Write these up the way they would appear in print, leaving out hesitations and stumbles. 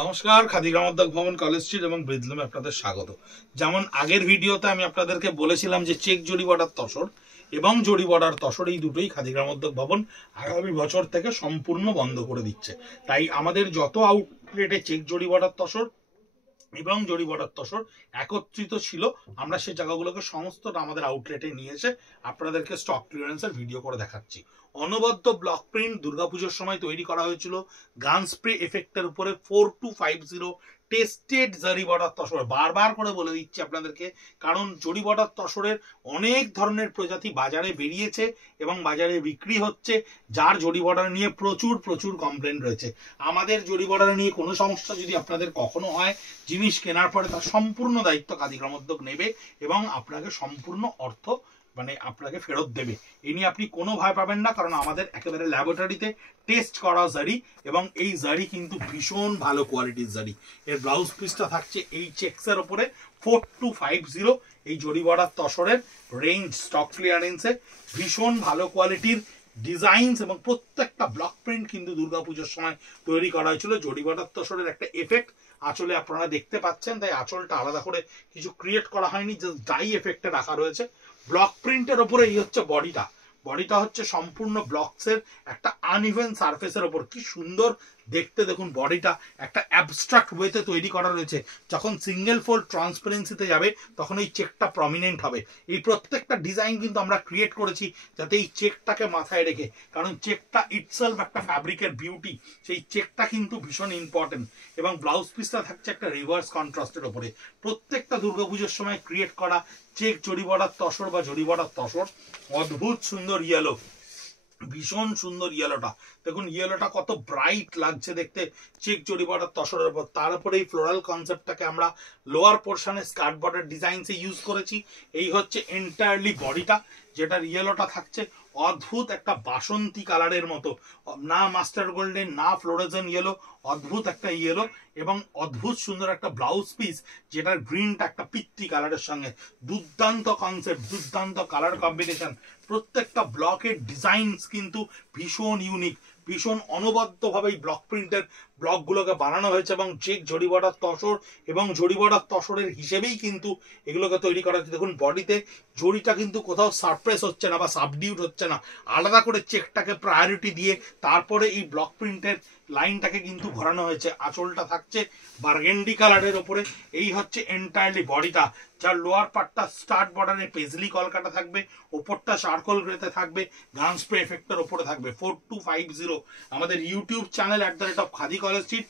নমস্কার, খাদি গ্রামোদ্যোগ ভবন, college street এবং ব্রিজলুমে আপনাদের স্বাগত। যেমন আগের ভিডিওতে আমি আপনাদেরকে বলেছিলাম যে চেক জরি বর্ডার তসর এবং জরি বর্ডার তসর এই দুটোই খাদি গ্রামোদ্যোগ ভবন আগামী বছর থেকে সম্পূর্ণ বন্ধ করে দিচ্ছে। তাই আমাদের যত আউটলেটে চেক জরি বর্ডার তসর এবং জরি বর্ডার তসর একত্রিত ছিল, আমরা সেই জায়গাগুলোকে সমস্তটা আমাদের আউটলেটে নিয়ে এসে আপনাদেরকে স্টক ক্লিয়ারেন্সের ভিডিও করে দেখাচ্ছি। অনবদ্য ব্লক প্রিন্ট দুর্গাপুজোর সময় তৈরি করা হয়েছিল গান স্প্রে এফেক্টের উপরে 4250 টেস্টেড জরি বর্ডার তসর। বারবার করে বলে দিচ্ছি আপনাদেরকে, কারণ জরি বর্ডার তসরের অনেক ধরনের প্রজাতি বাজারে বেরিয়েছে এবং বাজারে বিক্রি হচ্ছে, যার জরি বর্ডার নিয়ে প্রচুর প্রচুর কমপ্লেন রয়েছে। আমাদের জরি বর্ডার নিয়ে কোনো সমস্যা যদি আপনাদের কখনো হয়, জিনিস কেনার পরে তার সম্পূর্ণ দায়িত্ব খাদি গ্রামোদ্যোগ নেবে এবং আপনাকে সম্পূর্ণ অর্থ আপনাকে ফেরত দেবে। এই নিয়ে আপনি কোনো ভয় পাবেন না, কারণ আমাদের একেবারে ল্যাবরেটরিতে টেস্ট করা জারি এবং এই জারি কিন্তু ভীষণ ভালো কোয়ালিটির জারি। এর ব্লাউজ পিসটা থাকছে এই চেক্সের উপরে 4250 এই জরি বর্ডার তসরের রেঞ্জ স্টক ক্লিয়ারেন্সে ভীষণ ভালো কোয়ালিটির ডিজাইনস এবং প্রত্যেকটা ব্লক প্রিন্ট কিন্তু দুর্গাপুজোর সময় তৈরি করা হয়েছিল। জরি বর্ডার তসরের একটা এফেক্ট আঁচলে আপনারা দেখতে পাচ্ছেন, তাই আঁচলটা আলাদা করে কিছু ক্রিয়েট করা হয়নি, জাস্ট ডাই এফেক্টে রাখা রয়েছে। ব্লক প্রিন্টের ওপরে এই হচ্ছে বডিটা হচ্ছে সম্পূর্ণ ব্লকসের একটা আনইভেন সারফেসের ওপর। কি সুন্দর দেখতে দেখুন, বডিটা একটা অ্যাবস্ট্রাক্ট ওয়েতে তৈরি করা রয়েছে। যখন সিঙ্গেল ফোল্ড ট্রান্সপারেন্সিতে যাবে তখন এই চেকটা প্রমিনেন্ট হবে। এই প্রত্যেকটা ডিজাইন কিন্তু আমরা ক্রিয়েট করেছি যাতে এই চেকটাকে মাথায় রেখে, কারণ চেকটা ইটসেলফ একটা ফ্যাব্রিকের বিউটি, সেই চেকটা কিন্তু ভীষণ ইম্পর্টেন্ট। এবং ব্লাউজ পিসটা থাকছে একটা রিভার্স কন্ট্রাস্টের ওপরে। প্রত্যেকটা দুর্গাপুজোর সময় ক্রিয়েট করা চেক জরি বর্ডার তসর বা জরি বর্ডার তসর অদ্ভুত সুন্দর ইয়েলো, ভীষণ সুন্দর ইয়েলোটা দেখুন, ইয়েলোটা কত ব্রাইট লাগছে দেখতে চেক জরি বর্ডার তসরের উপর। তার উপরে এই ফ্লোরাল কনসেপ্টটাকে আমরা লোয়ার পোর্শনে স্কার্ট বর্ডার ডিজাইনসে ইউজ করেছি। এই হচ্ছে এন্টায়ারলি বডিটা, যেটার ইয়েলোটা থাকছে অদ্ভুত একটা বাসন্তী কালারের মতো, না মাস্টার গোল্ডেন না ফ্লোরেজেন্ট ইয়েলো, অদ্ভুত একটা ইয়েলো এবং অদ্ভুত সুন্দর একটা ব্লাউজ পিস, যেটার গ্রিনটা একটা পিত্তি কালারের সঙ্গে। দুর্দান্ত কনসেপ্ট, দুর্দান্ত কালার কম্বিনেশন। প্রত্যেকটা ব্লকের ডিজাইনস কিন্তু ভীষণ ইউনিক, ভীষণ অনবদ্যভাবে এই ব্লক প্রিন্টের ব্লকগুলোকে বানানো হয়েছে এবং চেক জরি বর্ডার তসর এবং জরি বর্ডার তসরের হিসেবেই কিন্তু এগুলোকে তৈরি করা হচ্ছে। দেখুন বডিতে জরিটা কিন্তু কোথাও সারপ্রেস হচ্ছে না বা সাবডিউট হচ্ছে না, আলাদা করে চেকটাকে প্রায়োরিটি দিয়ে তারপরে এই ব্লক প্রিন্টের লাইনটাকে কিন্তু ঘোরানো হয়েছে। আঁচলটা থাকছে বার্গেন্ডি কালারের ওপরে। এই হচ্ছে এন্টায়ারলি বডিটা, যার লোয়ার পার্টটা স্টার্ট বর্ডারে পেজলি কলকাটা থাকবে, ওপরটা চারকোল গ্রেতে থাকবে, গান স্প্রে এফেক্টের ওপরে থাকবে। 4250 আমাদের YouTube channel @Khadi college street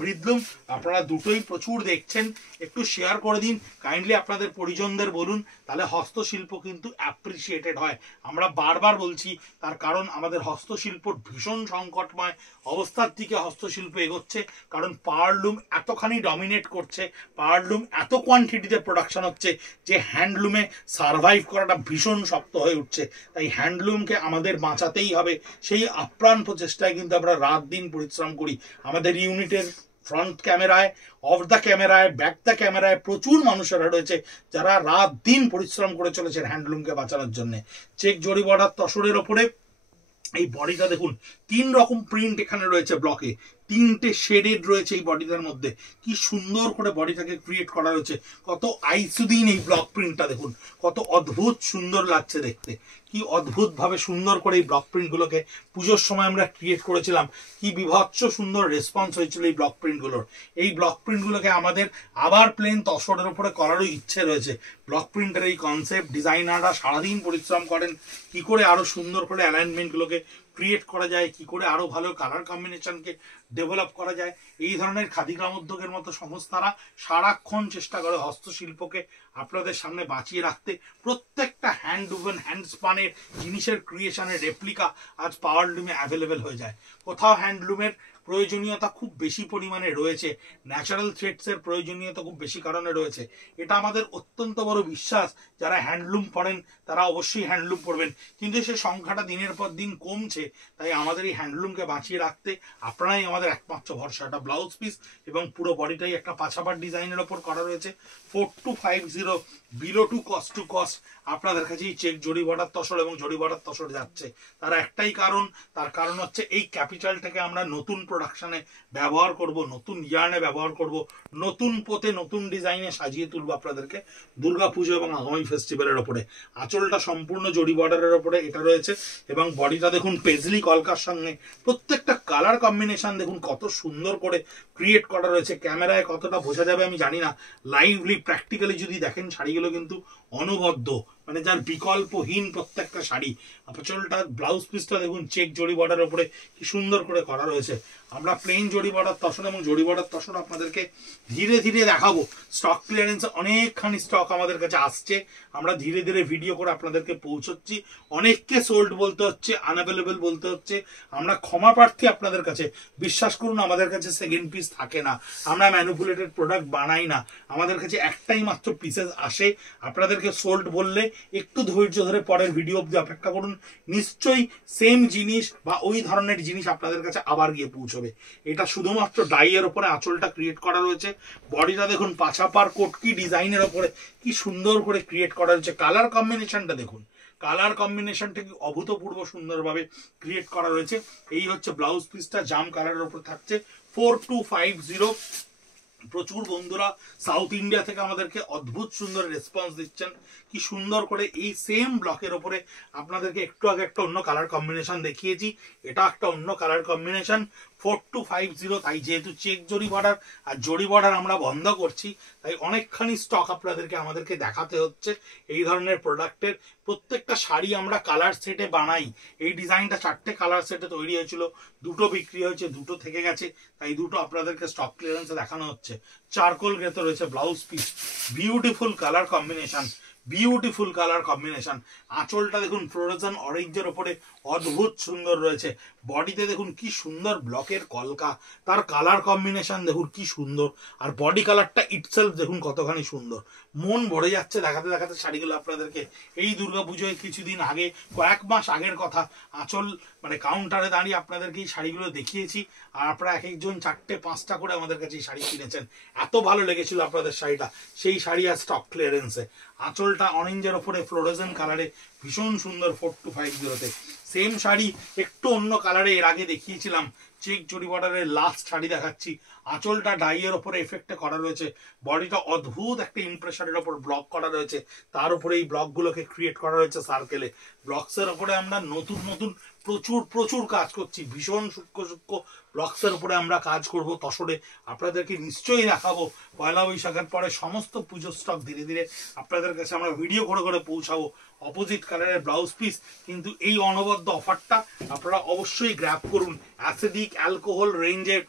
@ব্রিজলুম, আপনারা দুটোই প্রচুর দেখছেন, একটু শেয়ার করে দিন কাইন্ডলি, আপনাদের পরিজনদের বলুন, তাহলে হস্তশিল্প কিন্তু অ্যাপ্রিসিয়েটেড হয়। আমরা বারবার বলছি, তার কারণ আমাদের হস্তশিল্প ভীষণ সংকটময় অবস্থার দিকে হস্তশিল্প এগোচ্ছে, কারণ পাওয়ারলুম এতখানি ডমিনেট করছে, পাওয়ারলুম এত কোয়ান্টিটিতে প্রোডাকশন হচ্ছে যে হ্যান্ডলুমে সারভাইভ করাটা ভীষণ শক্ত হয়ে উঠছে। তাই হ্যান্ডলুমকে আমাদের বাঁচাতেই হবে, সেই আপ্রাণ প্রচেষ্টায় কিন্তু আমরা রাত দিন পরিশ্রম করি। আমাদের ইউনিটের ফ্রন্ট ক্যামেরায়, অফ দ্য ক্যামেরায়, ব্যাক দ্য ক্যামেরায় প্রচুর মানুষেরা রয়েছে যারা রাত দিন পরিশ্রম করে চলেছেন হ্যান্ডলুমকে বাঁচানোর জন্য। চেক জরি বর্ডার তসরের ওপরে এই বডিটা দেখুন, 3 রকম প্রিন্ট এখানে রয়েছে ব্লকে, 3টে শেডেড রয়েছে এই বডিটার মধ্যে। কি সুন্দর করে বডিটাকে ক্রিয়েট করা রয়েছে, কত আইসুদিন এই ব্লক প্রিন্টটা দেখুন, কত অদ্ভুত সুন্দর লাগছে দেখতে। কি অদ্ভুত ভাবে সুন্দর করে এই ব্লক প্রিন্টগুলোকে পুজোর সময় আমরা ক্রিয়েট করেছিলাম, কি বিভৎস সুন্দর রেসপন্স হয়েছিল এই ব্লক প্রিন্টগুলোর। এই ব্লক প্রিন্টগুলোকে আমাদের আবার প্লেন তসরের উপরে করারও ইচ্ছে রয়েছে। ব্লক প্রিন্টের এই কনসেপ্ট ডিজাইনাররা সারাদিন পরিশ্রম করেন কি করে আরো সুন্দর করে অ্যালাইনমেন্টগুলোকে ক্রিয়েট করা যায়, কি করে আরো ভালো কালার কম্বিনেশনকে ডেভেলপ করা যায়। এই ধরনের খাদি গ্রামোদ্যোগের মতো সংস্থারা সারাক্ষণ চেষ্টা করে হস্তশিল্পকে আপনাদের সামনে বাঁচিয়ে রাখতে। প্রত্যেকটা হ্যান্ড উভেন হ্যান্ড স্পানের জিনিসের ক্রিয়েশনের রেপ্লিকা আজ পাওয়ারলুমে অ্যাভেলেবেল হয়ে যায়। কোথাও হ্যান্ডলুমের প্রয়োজনীয়তা খুব বেশি পরিমাণে রয়েছে, ন্যাচারাল থ্রেডসের প্রয়োজনীয়তা খুব বেশি কারণে রয়েছে। এটা আমাদের অত্যন্ত বড় বিশ্বাস, যারা হ্যান্ডলুম পড়েন তারা অবশ্যই হ্যান্ডলুম পড়বেন, কিন্তু সে সংখ্যাটা দিনের পর দিন কমছে। তাই আমাদের এই হ্যান্ডলুমকে বাঁচিয়ে রাখতে আপনারাই আমাদের একমাত্র ভরসা। একটা ব্লাউজ পিস এবং পুরো বডিটাই একটা পাছাবার ডিজাইনের ওপর করা রয়েছে। 4250 বিলো টু কস্ট আপনাদের কাছে এই চেক জরি বর্ডার তসর এবং জরি বর্ডার তসর যাচ্ছে। তার একটাই কারণ, তার কারণ হচ্ছে এই ক্যাপিটালটাকে আমরা নতুন প্রোডাকশনে ব্যবহার করব, নতুন ইয়ার্নে ব্যবহার করব, নতুন পোতে নতুন ডিজাইনে সাজিয়ে তুলবো আপনাদেরকে দুর্গাপুজো এবং আগামী ফেস্টিভ্যালের ওপরে। আঁচলটা সম্পূর্ণ জরি বর্ডারের ওপরে এটা রয়েছে এবং বডিটা দেখুন পেজলি কলকার সঙ্গে প্রত্যেকটা কালার কম্বিনেশন দেখুন কত সুন্দর করে ক্রিয়েট করা রয়েছে। ক্যামেরায় কতটা বোঝা যাবে আমি জানি না, লাইভলি প্র্যাকটিক্যালি যদি দেখেন শাড়িগুলো কিন্তু অনবদ্য, মানে যার বিকল্পহীন প্রত্যেকটা শাড়ি। আঁচলটা ব্লাউজ পিসটা দেখুন চেক জরি বর্ডারের উপরে কি সুন্দর করে করা রয়েছে। আমরা প্লেন জরি বর্ডার তসর এবং জরি বর্ডার তসর আপনাদেরকে ধীরে ধীরে দেখাবো। স্টক ক্লিয়ারেন্সে অনেকখানি স্টক আমাদের কাছে আসছে, আমরা ধীরে ধীরে ভিডিও করে আপনাদেরকে পৌঁছচ্ছি। অনেককে সোল্ড বলতে হচ্ছে, আনঅ্যাভেলেবল বলতে হচ্ছে, আমরা ক্ষমা প্রার্থী আপনাদের কাছে। বিশ্বাস করুন আমাদের কাছে সেকেন্ড পিস থাকে না, আমরা ম্যানিপুলেটেড প্রোডাক্ট বানাই না, আমাদের কাছে একটাই মাত্র পিসেস আসে। আপনাদেরকে সোল্ড বললে একটু ধৈর্য ধরে পরের ভিডিও অবধি অপেক্ষা করুন, নিশ্চয়ই সেম জিনিস বা ওই ধরনের জিনিস আপনাদের কাছে আবার গিয়ে পৌঁছবে। এটা শুধুমাত্র ডাইয়ের ওপরে আঁচলটা ক্রিয়েট করা রয়েছে। বডিটা দেখুন পাছাপার কোটকি ডিজাইনের ওপরে কি সুন্দর করে ক্রিয়েট করা রয়েছে। কালার কম্বিনেশনটা দেখুন, কালার কম্বিনেশনটা কি অভূতপূর্ব সুন্দরভাবে ক্রিয়েট করা রয়েছে। এই হচ্ছে ব্লাউজ পিসটা, জাম কালারের উপর থাকছে 4250। প্রচুর বন্ধুরা সাউথ ইন্ডিয়া থেকে আমাদেরকে অদ্ভুত সুন্দর রেসপন্স দিচ্ছেন। কি সুন্দর করে এই সেম ব্লকের ওপরে আপনাদেরকে একটু আগে একটা অন্য কালার কম্বিনেশন দেখিয়েছি, এটা একটা অন্য কালার কম্বিনেশন 4250। তাই যেহেতু চেক জরি বর্ডার আর জরি বর্ডার আমরা বন্ধ করছি, তাই অনেকখানি স্টক আপনাদেরকে আমাদেরকে দেখাতে হচ্ছে। এই ধরনের প্রোডাক্টের প্রত্যেকটা শাড়ি আমরা কালার সেটে বানাই। এই ডিজাইনটা 4টে কালার সেটে তৈরি হয়েছিল, 2টো বিক্রি হয়েছে, 2টো থেকে গেছে, তাই 2টো আপনাদেরকে স্টক ক্লিয়ারেন্সে দেখানো হচ্ছে। চারকোল গ্রেতে রয়েছে blouse piece, beautiful colour combination, beautiful colour combination. আঁচলটা দেখুন ফ্লোরোসেন্ট অরেঞ্জের ওপরে অদ্ভুত সুন্দর রয়েছে। বডিতে দেখুন কি সুন্দর ব্লকের কলকা, তার কালার কম্বিনেশন দেখুন কি সুন্দর, আর বডি কালারটা ইটসেলফ দেখুন কতখানি সুন্দর। মন ভরে যাচ্ছে দেখাতে দেখাতে শাড়িগুলো আপনাদেরকে। এই দুর্গাপুজোয় কিছুদিন আগে, কয়েক মাস আগের কথা, আঁচল মানে কাউন্টারে দাঁড়িয়ে আপনাদেরকে এই শাড়িগুলো দেখিয়েছি, আর আপনারা এক একজন 4টে 5টা করে আমাদের কাছে এই শাড়ি কিনেছেন। এত ভালো লেগেছিল আপনাদের শাড়িটা, সেই শাড়ি আর স্টক ক্লিয়ারেন্সে। আঁচলটা অরেঞ্জের ওপরে ফ্লোরোসেন্ট কালারে ভীষণ সুন্দর 4250-তে। সেম শাড়ি একটু অন্য কালারে এর আগে দেখিয়েছিলাম, চেক জরি বর্ডারের লাস্ট শাড়ি দেখাচ্ছি। আঁচলটা ডাইয়ের ওপরে এফেক্টে করা রয়েছে, বডিটা অদ্ভুত একটা ইমপ্রেশনের ওপর ব্লক করা রয়েছে, তার উপরে এই ব্লকগুলোকে ক্রিয়েট করা রয়েছে সার্কেলে। ব্লকসের ওপরে আমরা নতুন নতুন প্রচুর প্রচুর কাজ করছি, ভীষণ সূক্ষ্ম সূক্ষ্ম ব্লকসের উপরে আমরা কাজ করব তসরে। আপনাদেরকে নিশ্চয়ই দেখাবো পয়লা বৈশাখের পরে সমস্ত পুজোর স্টক ধীরে ধীরে আপনাদের কাছে আমরা ভিডিও করে করে পৌঁছাবো। অপোজিট কালারের ব্লাউজ পিস, কিন্তু এই অনবদ্য অফারটা আপনারা অবশ্যই গ্র্যাব করুন। অ্যাসিডিক অ্যালকোহল রেঞ্জের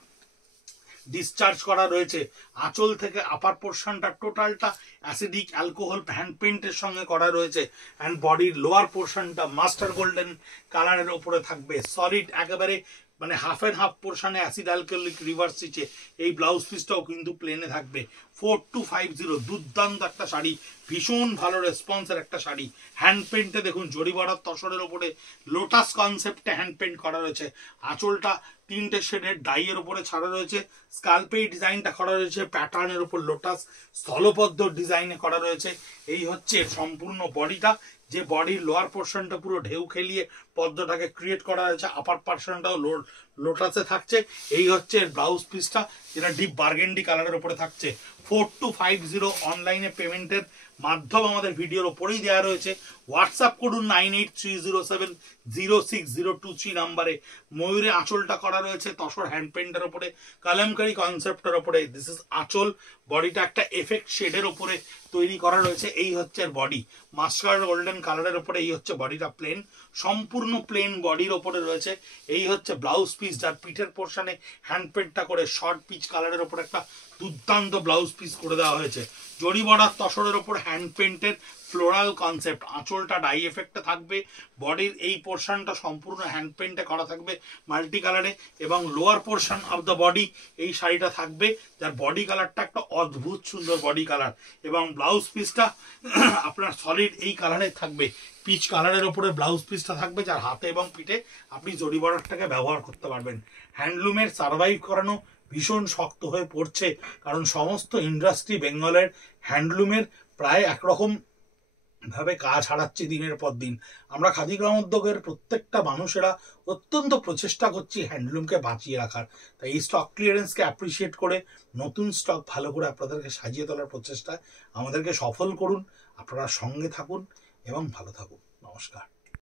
ডিসচার্জ করা রয়েছে। আঁচল থেকে আপার পোর্শনটা টোটালটা অ্যাসিডিক অ্যালকোহল হ্যান্ড পেইন্টের সঙ্গে করা রয়েছে, অ্যান্ড বডির লোয়ার পোর্শনটা মাস্টার গোল্ডেন কালারের ওপরে থাকবে। সলিড একেবারে মানে হাফ অ্যান্ড হাফ পোর্শনে অ্যাসিড অ্যালকোহলিক রিভার্স স্টিচে এই ব্লাউজ পিসটাও কিন্তু প্লেনে থাকবে। 4250, দুর্দান্ত একটা শাড়ি, ভীষণ ভালো রেসপন্সের একটা শাড়ি। হ্যান্ড পেন্টে দেখুন জরি বর্ডার তসরের ওপরে লোটাস কনসেপ্টে হ্যান্ড পেন্ট করা রয়েছে। আঁচলটা 3টে শেডের ডাইয়ের উপরে ছাড়া রয়েছে, স্কাল্পে ডিজাইনটা করা রয়েছে, প্যাটার্নের উপর লোটাস স্থলপদ্ম ডিজাইনে করা রয়েছে। এই হচ্ছে সম্পূর্ণ বডিটা, যে বডির লোয়ার পোর্শনটা পুরো ঢেউ খেলিয়ে পদ্মটাকে ক্রিয়েট করা হয়েছে, আপার পোর্শনটাও লোটাসে থাকছে। এই হচ্ছে ব্লাউজ পিসটা, যেটা ডিপ বার্গেন্ডি কালারের উপরে থাকছে। 4250 অনলাইনে পেমেন্টের মাধ্যম আমাদের ভিডিওর ওপরেই দেওয়া রয়েছে। হোয়াটসঅ্যাপ করুন 9830706023 নাম্বারে। ময়ূরে আঁচলটা করা রয়েছে তসর হ্যান্ড পেন্টের ওপরে, কালামকারি কনসেপ্টের ওপরে। দিস ইজ আঁচল, বডিটা একটা এফেক্ট শেডের ওপরে তৈরি করা রয়েছে। এই হচ্ছে বডি, মাস্টার গোল্ডেন কালারের ওপরে। এই হচ্ছে বডিটা প্লেন, সম্পূর্ণ প্লেন বডির ওপরে রয়েছে। এই হচ্ছে ব্লাউজ পিস, যার পিঠের পোর্শনে হ্যান্ড পেন্টটা করে শর্ট পিচ কালারের ওপর একটা দুর্দান্ত ব্লাউজ পিস করে দেওয়া হয়েছে। জরি বর্ডার তসরের ওপর হ্যান্ড পেন্টের ফ্লোরাল কনসেপ্ট। আঁচলটা ডাই এফেক্টে থাকবে, বডির এই পোর্শনটা সম্পূর্ণ হ্যান্ড পেন্টে করা থাকবে মাল্টি কালারে, এবং lower portion of the body এই শাড়িটা থাকবে, যার বডি কালারটা একটা অদ্ভুত সুন্দর বডি কালার। এবং ব্লাউজ পিসটা আপনার সলিড এই কালারে থাকবে, পিচ কালারের ওপরে ব্লাউজ পিসটা থাকবে, যার হাতে এবং পিঠে আপনি জরি বর্ডারটাকে ব্যবহার করতে পারবেন। হ্যান্ডলুমের সার্ভাইভ করানো ভীষণ শক্ত হয়ে পড়ছে, কারণ সমস্ত ইন্ডাস্ট্রি বেঙ্গলের হ্যান্ডলুমের প্রায় একরকম ভাবে কাজ হারাচ্ছি দিনের পর দিন। আমরা খাদি গ্রামোদ্যোগের প্রত্যেকটা মানুষেরা অত্যন্ত প্রচেষ্টা করছি হ্যান্ডলুমকে বাঁচিয়ে রাখার। তাই এই স্টক ক্লিয়ারেন্সকে অ্যাপ্রিসিয়েট করে নতুন স্টক ভালো করে আপনাদেরকে সাজিয়ে তোলার প্রচেষ্টায় আমাদেরকে সফল করুন। আপনারা সঙ্গে থাকুন এবং ভালো থাকুন। নমস্কার।